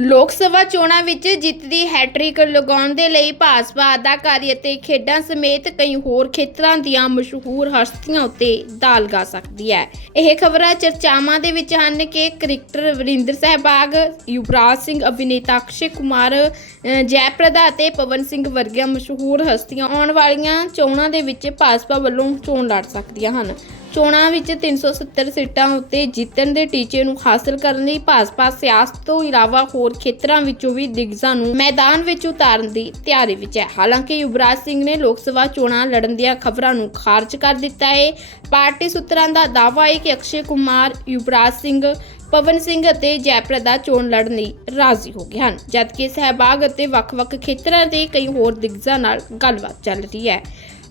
ਲੋਕ ਸਭਾ ਚੋਣਾਂ ਵਿੱਚ ਜਿੱਤ ਦੀ ਹੈਟ੍ਰਿਕ ਲਗਾਉਣ ਦੇ ਲਈ ਭਾਜਪਾ ਅਦਾਕਾਰੀ ਅਤੇ ਖੇਡਾਂ ਸਮੇਤ ਕਈ ਹੋਰ ਖੇਤਰਾਂ ਦੀਆਂ ਮਸ਼ਹੂਰ ਹਸਤੀਆਂ ਉੱਤੇ ਦਾਲ ਗਾ ਸਕਦੀ ਹੈ। ਇਹ ਖਬਰਾਂ ਚਰਚਾਵਾਂ ਦੇ ਵਿੱਚ ਹਨ ਕਿ ਕ੍ਰਿਕਟਰ ਵਰਿੰਦਰ ਸਹਿਬਾਗ, ਯੁਵਰਾਜ ਸਿੰਘ ਅਭਿਨੇਤਾ ਅਕਸ਼ੇ ਕੁਮਾਰ ਜੈਪ੍ਰਦਾ ਅਤੇ ਪਵਨ ਸਿੰਘ ਵਰਗੀਆਂ ਮਸ਼ਹੂਰ ਹਸਤੀਆਂ ਆਉਣ ਵਾਲੀਆਂ ਚੋਣਾਂ ਦੇ ਵਿੱਚ ਭਾਜਪਾ ਵੱਲੋਂ ਚੋਣ ਲੜ ਸਕਦੀਆਂ ਹਨ। ਚੋਣਾਂ ਵਿੱਚ 370 ਸੀਟਾਂ ਉੱਤੇ ਜਿੱਤਣ ਦੇ ਟੀਚੇ ਨੂੰ ਹਾਸਲ ਕਰਨ ਲਈ ਭਾਜਪਾ ਸਿਆਸਤ ਤੋਂ ਇਲਾਵਾ ਹੋਰ ਖੇਤਰਾਂ ਵਿੱਚੋਂ ਵੀ ਦਿਗਜ਼ਾਂ ਨੂੰ ਮੈਦਾਨ ਵਿੱਚ ਉਤਾਰਨ ਦੀ ਤਿਆਰੀ ਵਿੱਚ ਹੈ। ਹਾਲਾਂਕਿ ਯੁਵਰਾਜ ਸਿੰਘ ਨੇ ਲੋਕ ਸਭਾ ਚੋਣਾਂ ਲੜਨ ਦੀਆਂ ਖਬਰਾਂ ਨੂੰ ਖਾਰਜ ਕਰ ਦਿੱਤਾ ਹੈ। ਪਾਰਟੀ ਸੂਤਰਾਂ ਦਾ ਦਾਅਵਾ ਹੈ ਕਿ ਅਕਸ਼ੇ ਕੁਮਾਰ, ਯੁਵਰਾਜ ਸਿੰਘ, ਪਵਨ ਸਿੰਘ ਅਤੇ ਜੈਪ੍ਰਦਾ ਚੋਣ ਲੜਨ ਲਈ ਰਾਜ਼ੀ ਹੋ ਗਏ ਹਨ। ਜਦਕਿ ਸਹਿਬਾਗ ਅਤੇ ਵੱਖ-ਵੱਖ ਖੇਤਰਾਂ ਦੇ ਕਈ ਹੋਰ ਦਿਗਜ਼ਾਂ ਨਾਲ ਗੱਲਬਾਤ ਚੱਲ ਰਹੀ ਹੈ।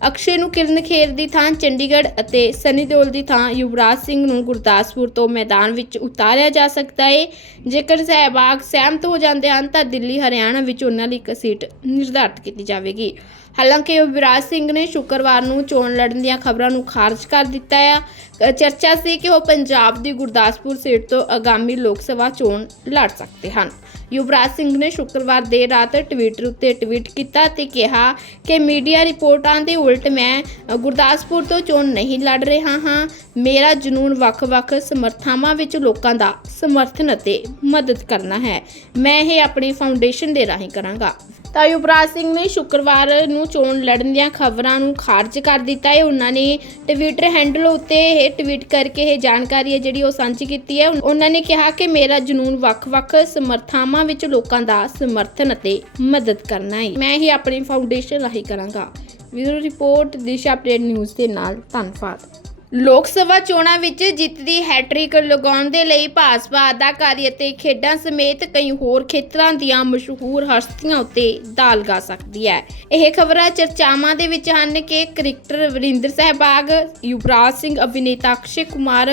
ਅਕਸ਼ੇ ਨੂੰ ਕਿਰਨ ਖੇਰ ਦੀ ਥਾਂ ਚੰਡੀਗੜ੍ਹ ਅਤੇ ਸਨੀ ਦਿਓਲ ਦੀ ਥਾਂ ਯੁਵਰਾਜ ਸਿੰਘ ਨੂੰ ਗੁਰਦਾਸਪੁਰ ਤੋਂ ਮੈਦਾਨ ਵਿੱਚ ਉਤਾਰਿਆ ਜਾ ਸਕਦਾ ਹੈ ਜੇਕਰ ਸਹਿਬਾਗ ਸਹਿਮਤ ਹੋ ਜਾਂਦੇ ਹਨ, ਤਾਂ ਦਿੱਲੀ, ਹਰਿਆਣਾ ਵਿੱਚ ਉਹਨਾਂ ਲਈ ਇੱਕ ਸੀਟ ਨਿਰਧਾਰਤ ਕੀਤੀ ਜਾਵੇਗੀ। ਹਾਲਾਂਕਿ ਯੁਵਰਾਜ ਸਿੰਘ ਨੇ ਸ਼ੁੱਕਰਵਾਰ ਨੂੰ ਚੋਣ ਲੜਨ ਦੀਆਂ ਖਬਰਾਂ ਨੂੰ ਖਾਰਜ ਕਰ ਦਿੱਤਾ ਹੈ ਚਰਚਾ ਸੀ ਕਿ ਉਹ ਪੰਜਾਬ ਦੀ ਗੁਰਦਾਸਪੁਰ ਸੀਟ ਤੋਂ ਆਗਾਮੀ ਲੋਕ ਸਭਾ ਚੋਣ ਲੜ ਸਕਦੇ ਹਨ। ਯੁਵਰਾਜ ਸਿੰਘ ਨੇ ਸ਼ੁੱਕਰਵਾਰ ਦੇਰ ਰਾਤ ਟਵਿੱਟਰ ਉੱਤੇ ਟਵੀਟ ਕੀਤਾ ਤੇ ਕਿਹਾ ਕਿ ਮੀਡੀਆ ਰਿਪੋਰਟਾਂ ਦੇ ਉਲਟ ਮੈਂ ਗੁਰਦਾਸਪੁਰ ਤੋਂ ਚੋਣ ਨਹੀਂ ਲੜ ਰਿਹਾ ਹਾਂ। ਮੇਰਾ ਜਨੂਨ ਵੱਖ-ਵੱਖ ਸਮਰਥਾਵਾਂ ਵਿੱਚ ਲੋਕਾਂ ਦਾ ਸਮਰਥਨ ਅਤੇ ਮਦਦ ਕਰਨਾ ਹੈ। ਮੈਂ ਇਹ ਆਪਣੀ ਫਾਊਂਡੇਸ਼ਨ ਦੇ ਰਾਹੀਂ ਕਰਾਂਗਾ। ਤਾਂ ਯੁਵਰਾਜ ਸਿੰਘ ਨੇ ਸ਼ੁੱਕਰਵਾਰ ਨੂੰ ਚੋਣ ਲੜਨ ਦੀਆਂ ਖਬਰਾਂ ਨੂੰ ਖਾਰਜ ਕਰ ਦਿੱਤਾ ਹੈ। ਉਹਨਾਂ ਨੇ ਟਵਿੱਟਰ ਹੈਂਡਲ ਉੱਤੇ ਇਹ ਟਵੀਟ ਕਰਕੇ ਇਹ ਜਾਣਕਾਰੀ ਹੈ ਜਿਹੜੀ ਉਹ ਸਾਂਝੀ ਕੀਤੀ ਹੈ। ਉਹਨਾਂ ਨੇ ਕਿਹਾ ਕਿ ਮੇਰਾ ਜਨੂਨ ਵੱਖ-ਵੱਖ ਸਮਰਥਾਵਾਂ ਵਿੱਚ ਲੋਕਾਂ ਦਾ ਸਮਰਥਨ ਅਤੇ ਮਦਦ ਕਰਨਾ ਹੈ। ਮੈਂ ਹੀ ਆਪਣੀ ਫਾਊਂਡੇਸ਼ਨ ਰਾਹੀਂ ਕਰਾਂਗਾ। Video report, Disha update news ਦੇ ਨਾਲ। ਧੰਨਵਾਦ। ਲੋਕ ਸਭਾ ਚੋਣਾਂ ਵਿੱਚ ਜਿੱਤ ਦੀ ਹੈਟ੍ਰਿਕ ਲਗਾਉਣ ਦੇ ਲਈ ਭਾਜਪਾ ਅਦਾਕਾਰੀ ਅਤੇ ਖੇਡਾਂ ਸਮੇਤ ਕਈ ਹੋਰ ਖੇਤਰਾਂ ਦੀਆਂ ਮਸ਼ਹੂਰ ਹਸਤੀਆਂ ਉੱਤੇ ਦਾਲ ਗਾ ਸਕਦੀ ਹੈ। ਇਹ ਖਬਰਾਂ ਚਰਚਾਵਾਂ ਦੇ ਵਿੱਚ ਹਨ ਕਿ ਕ੍ਰਿਕਟਰ ਵਰਿੰਦਰ ਸਹਿਬਾਗ ਯੁਵਰਾਜ ਸਿੰਘ ਅਭਿਨੇਤਾ ਅਕਸ਼ੇ ਕੁਮਾਰ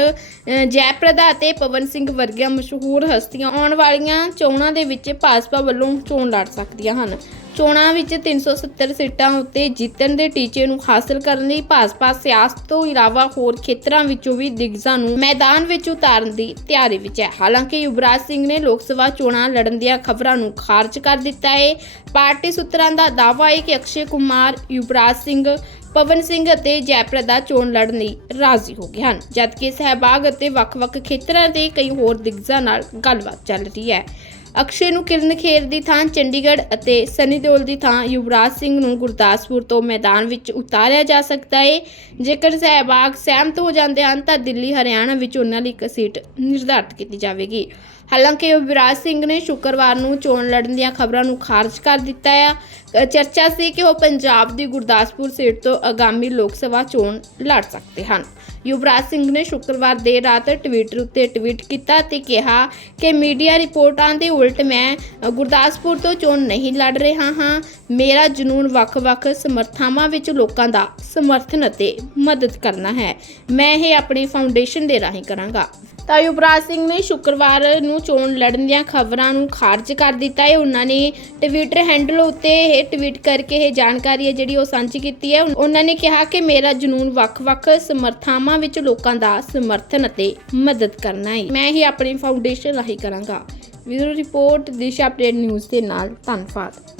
ਜੈਪ੍ਰਦਾ ਅਤੇ ਪਵਨ ਸਿੰਘ ਵਰਗੀਆਂ ਮਸ਼ਹੂਰ ਹਸਤੀਆਂ ਆਉਣ ਵਾਲੀਆਂ ਚੋਣਾਂ ਦੇ ਵਿੱਚ ਭਾਜਪਾ ਵੱਲੋਂ ਚੋਣ ਲੜ ਸਕਦੀਆਂ ਹਨ। ਚੋਣਾਂ ਵਿੱਚ 370 ਸੀਟਾਂ ਉੱਤੇ ਜਿੱਤਣ ਦੇ ਟੀਚੇ ਨੂੰ ਹਾਸਲ ਕਰਨ ਲਈ ਭਾਜਪਾ ਸਿਆਸਤ ਤੋਂ ਇਲਾਵਾ ਹੋਰ ਖੇਤਰਾਂ ਵਿੱਚੋਂ ਵੀ ਦਿਗਜ਼ਾਂ ਨੂੰ ਮੈਦਾਨ ਵਿੱਚ ਉਤਾਰਨ ਦੀ ਤਿਆਰੀ ਵਿੱਚ ਹੈ। ਹਾਲਾਂਕਿ ਯੁਵਰਾਜ ਸਿੰਘ ਨੇ ਲੋਕ ਸਭਾ ਚੋਣਾਂ ਲੜਨ ਦੀਆਂ ਖਬਰਾਂ ਨੂੰ ਖਾਰਜ ਕਰ ਦਿੱਤਾ ਹੈ। ਪਾਰਟੀ ਸੂਤਰਾਂ ਦਾ ਦਾਅਵਾ ਹੈ ਕਿ ਅਕਸ਼ੇ ਕੁਮਾਰ, ਯੁਵਰਾਜ ਸਿੰਘ ਪਵਨ ਸਿੰਘ ਅਤੇ ਜੈਪ੍ਰਦਾ ਚੋਣ ਲੜਨ ਲਈ ਰਾਜ਼ੀ ਹੋ ਗਏ ਹਨ, ਜਦਕਿ ਸਹਿਬਾਗ ਅਤੇ ਵੱਖ-ਵੱਖ ਖੇਤਰਾਂ ਦੇ ਕਈ ਹੋਰ ਦਿਗਜ਼ਾਂ ਨਾਲ ਗੱਲਬਾਤ ਚੱਲ ਰਹੀ ਹੈ। ਅਕਸ਼ੇ ਨੂੰ ਕਿਰਨ ਖੇਰ ਦੀ ਥਾਂ ਚੰਡੀਗੜ੍ਹ ਅਤੇ ਸਨੀ ਦਿਓਲ ਦੀ ਥਾਂ ਯੁਵਰਾਜ ਸਿੰਘ ਨੂੰ ਗੁਰਦਾਸਪੁਰ ਤੋਂ ਮੈਦਾਨ ਵਿੱਚ ਉਤਾਰਿਆ ਜਾ ਸਕਦਾ ਹੈ ਜੇਕਰ ਸਹਿਬਾਗ ਸਹਿਮਤ ਹੋ ਜਾਂਦੇ ਹਨ ਤਾਂ ਦਿੱਲੀ ਹਰਿਆਣਾ ਵਿੱਚ ਉਹਨਾਂ ਲਈ ਇੱਕ ਸੀਟ ਨਿਰਧਾਰਤ ਕੀਤੀ ਜਾਵੇਗੀ। ਹਾਲਾਂਕਿ ਯੁਵਰਾਜ ਸਿੰਘ ਨੇ ਸ਼ੁੱਕਰਵਾਰ ਨੂੰ ਚੋਣ ਲੜਨ ਦੀਆਂ ਖਬਰਾਂ ਨੂੰ ਖਾਰਜ ਕਰ ਦਿੱਤਾ ਹੈ ਚਰਚਾ ਸੀ ਕਿ ਉਹ ਪੰਜਾਬ ਦੀ ਗੁਰਦਾਸਪੁਰ ਸੀਟ ਤੋਂ ਆਗਾਮੀ ਲੋਕ ਸਭਾ ਚੋਣ ਲੜ ਸਕਦੇ ਹਨ। ਯੁਵਰਾਜ ਸਿੰਘ ਨੇ ਸ਼ੁੱਕਰਵਾਰ ਦੇਰ ਰਾਤ ਟਵਿੱਟਰ ਉੱਤੇ ਟਵੀਟ ਕੀਤਾ ਤੇ ਕਿਹਾ ਕਿ ਮੀਡੀਆ ਰਿਪੋਰਟਾਂ ਦੇ ਉਲਟ ਮੈਂ ਗੁਰਦਾਸਪੁਰ ਤੋਂ ਚੋਣ ਨਹੀਂ ਲੜ ਰਿਹਾ ਹਾਂ। ਮੇਰਾ ਜਨੂਨ ਵੱਖ-ਵੱਖ ਸਮਰਥਾਵਾਂ ਵਿੱਚ ਲੋਕਾਂ ਦਾ ਸਮਰਥਨ ਅਤੇ ਮਦਦ ਕਰਨਾ ਹੈ। ਮੈਂ ਇਹ ਆਪਣੀ ਫਾਊਂਡੇਸ਼ਨ ਦੇ ਰਾਹੀਂ ਕਰਾਂਗਾ। ਤਾਂ ਯੁਵਰਾਜ ਸਿੰਘ ਨੇ ਸ਼ੁੱਕਰਵਾਰ ਨੂੰ ਚੋਣ ਲੜਨ ਦੀਆਂ ਖਬਰਾਂ ਨੂੰ ਖਾਰਜ ਕਰ ਦਿੱਤਾ ਹੈ। ਉਹਨਾਂ ਨੇ ਟਵਿੱਟਰ ਹੈਂਡਲ ਉੱਤੇ ਇਹ ਟਵੀਟ ਕਰਕੇ ਇਹ ਜਾਣਕਾਰੀ ਹੈ ਜਿਹੜੀ ਉਹ ਸਾਂਝੀ ਕੀਤੀ ਹੈ। ਉਹਨਾਂ ਨੇ ਕਿਹਾ ਕਿ ਮੇਰਾ ਜਨੂਨ ਵੱਖ-ਵੱਖ ਸਮਰਥਾਵਾਂ ਵਿੱਚ ਲੋਕਾਂ ਦਾ ਸਮਰਥਨ ਅਤੇ ਮਦਦ ਕਰਨਾ ਹੈ। ਮੈਂ ਇਹ ਆਪਣੀ ਫਾਊਂਡੇਸ਼ਨ ਰਾਹੀਂ ਕਰਾਂਗਾ। Video report, Disha update news ਦੇ ਨਾਲ ਧੰਨਵਾਦ।